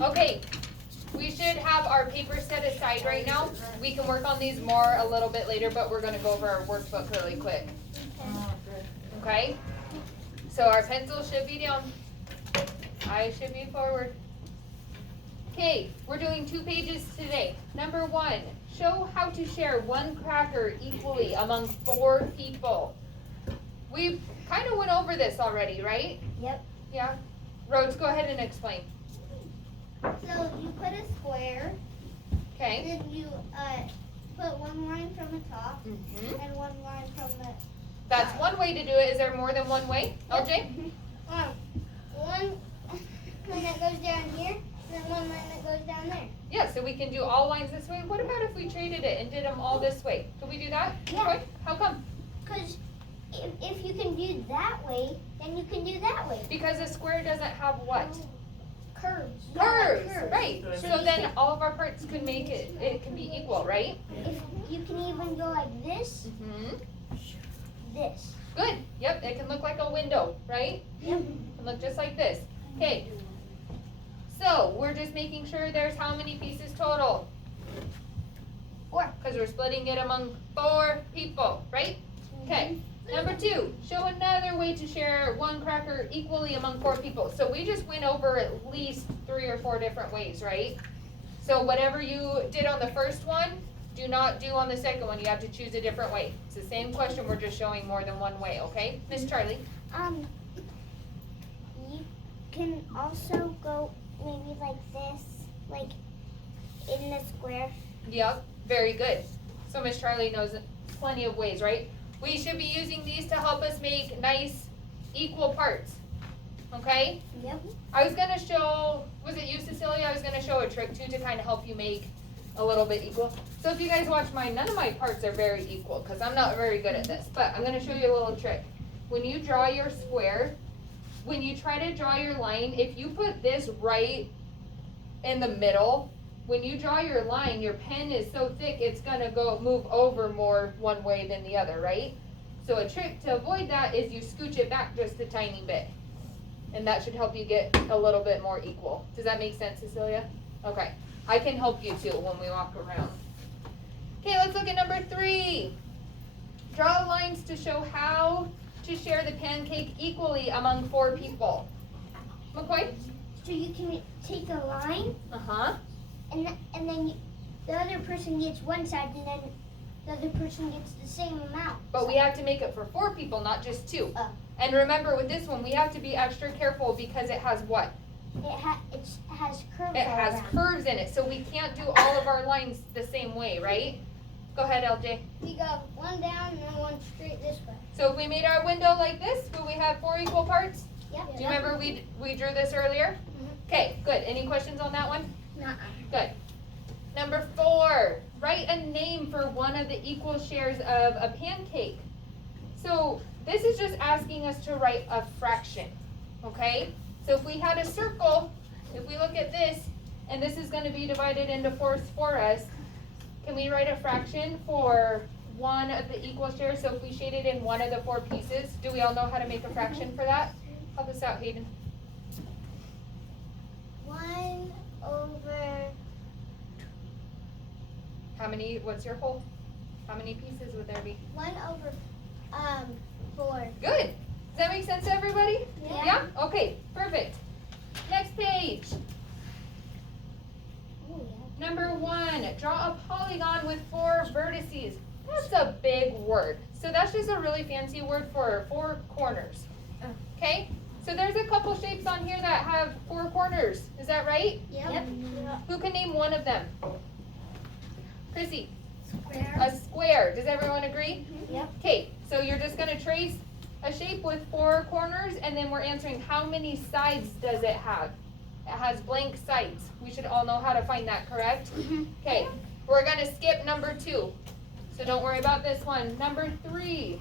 Okay, we should have our paper set aside right now. We can work on these more a little bit later, but we're gonna go over our workbook really quick. Okay? So our pencils should be down. Eyes should be forward. Okay, we're doing 2 pages today. Number 1, show how to share 1 cracker equally among 4 people. We kind of went over this already, right? Yep. Yeah. Rhodes, go ahead and explain. So you put a square, Okay. then you put one line from the top Mm-hmm. and one line from the That's one way to do it. Is there more than one way, LJ? one line that goes down here, and then one line that goes down there. Yeah, so we can do all lines this way. What about if we traded it and did them all this way? Could we do that? Yeah. Okay. How come? Because if you can do that way, then you can do that way. Because a square doesn't have what? Curves. Curves, Yeah, right. So So you then all of our parts could make it, it can be equal, right? If you can even go like this, Mm-hmm. this. Good. Yep, it can look like a window, right? Yep. It can look just like this. Okay. So we're just making sure there's how many pieces total? 4, because we're splitting it among 4 people, right? Okay. Number 2, show another way to share 1 cracker equally among 4 people. So we just went over at least 3 or 4 different ways, right? So whatever you did on the first one, do not do on the second one. You have to choose a different way. It's the same question, we're just showing more than one way, okay? Miss Charlie? You can also go maybe like this, like in the square. Yep, very good. So Miss Charlie knows plenty of ways, right? We should be using these to help us make nice, equal parts, okay? Yep. I was gonna show, was it you, Cecilia? I was gonna show a trick too to kind of help you make a little bit equal. So if you guys watch mine, none of my parts are very equal because I'm not very good at this, but I'm gonna show you a little trick. When you draw your square, when you try to draw your line, if you put this right in the middle, when you draw your line, your pen is so thick, it's gonna move over more one way than the other, right? So a trick to avoid that is you scooch it back just a tiny bit. And that should help you get a little bit more equal. Does that make sense, Cecilia? Okay. I can help you too when we walk around. Okay, let's look at number 3. Draw lines to show how to share the pancake equally among 4 people. McCoy? So you can take a line, Uh-huh. and then the other person gets one side, and then the other person gets the same amount. But we have to make it for 4 people, not just 2. Oh. And remember with this one, we have to be extra careful because it has what? It has curves. It all has around. curves in it, so we can't do all of our lines the same way, right? Go ahead, LJ. You go one down and then one straight this way. So if we made our window like this, would we have 4 equal parts? Yep. Do you remember we drew this earlier? Okay, good. Any questions on that one? Nuh-uh. Good. Number 4, write a name for one of the equal shares of a pancake. So this is just asking us to write a fraction, okay? So if we had a circle, if we look at this, and this is going to be divided into 4s for us, can we write a fraction for one of the equal shares? So if we shaded in one of the 4 pieces, do we all know how to make a fraction for that? Help us out, Hayden. 1 over. How many, what's your whole? How many pieces would there be? 1 over 4. Good. Does that make sense to everybody? Yeah. Okay, perfect. Next page. Oh, yeah. Number 1, draw a polygon with 4 vertices. That's a big word. So that's just a really fancy word for 4 corners. Okay? So there's a couple shapes on here that have 4 corners. Is that right? Yep. Who can name one of them? Chrissy. Square. A square. Does everyone agree? Yep. Okay, so you're just going to trace a shape with 4 corners, and then we're answering how many sides does it have? It has blank sides. We should all know how to find that, correct? Okay, we're going to skip number 2. So don't worry about this one. Number 3,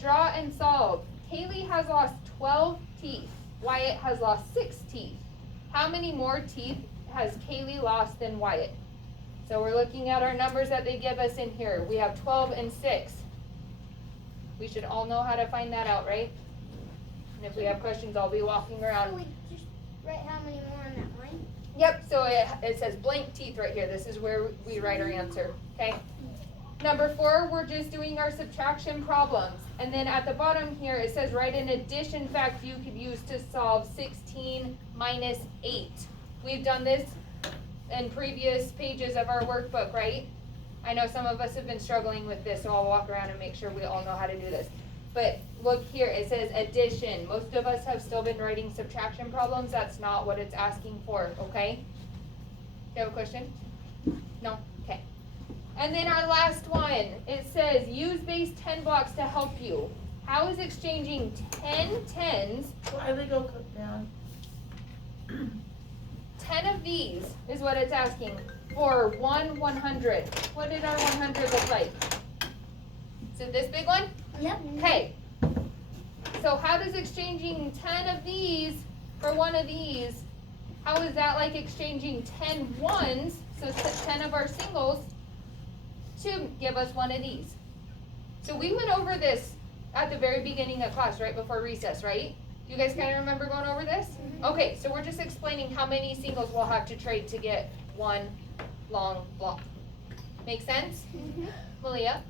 draw and solve. Haley has lost 12 teeth. Wyatt has lost 6 teeth. How many more teeth has Kaylee lost than Wyatt? So we're looking at our numbers that they give us in here. We have 12 and 6. We should all know how to find that out, right? And if we have questions, I'll be walking So around. we just write how many more on that line? Yep, so it says blank teeth right here. This is where we write our answer, okay? Number 4, we're just doing our subtraction problems. And then at the bottom here, it says write an addition fact you could use to solve 16 minus 8. We've done this in previous pages of our workbook, right? I know some of us have been struggling with this, so I'll walk around and make sure we all know how to do this. But look here, it says addition. Most of us have still been writing subtraction problems. That's not what it's asking for, okay? Do you have a question? No? Okay. And then our last one, it says use base 10 blocks to help you. How is exchanging 10 tens? Why they go down? 10 of these is what it's asking for 1 100. What did our 100 look like? Is it this big one? Yep. Okay. So how does exchanging 10 of these for one of these, how is that like exchanging 10 ones, so 10 of our singles, to give us one of these? So we went over this at the very beginning of class, right before recess, right? Do you guys kind of remember going over this? Mhm. Okay, so we're just explaining how many singles we'll have to trade to get one long block. Make sense? Mhm. Malia?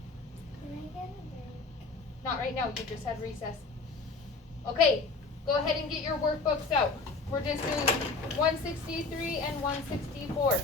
Can I get a break? Not right now, you just had recess. Okay, go ahead and get your workbooks out. We're just doing 163 and 164.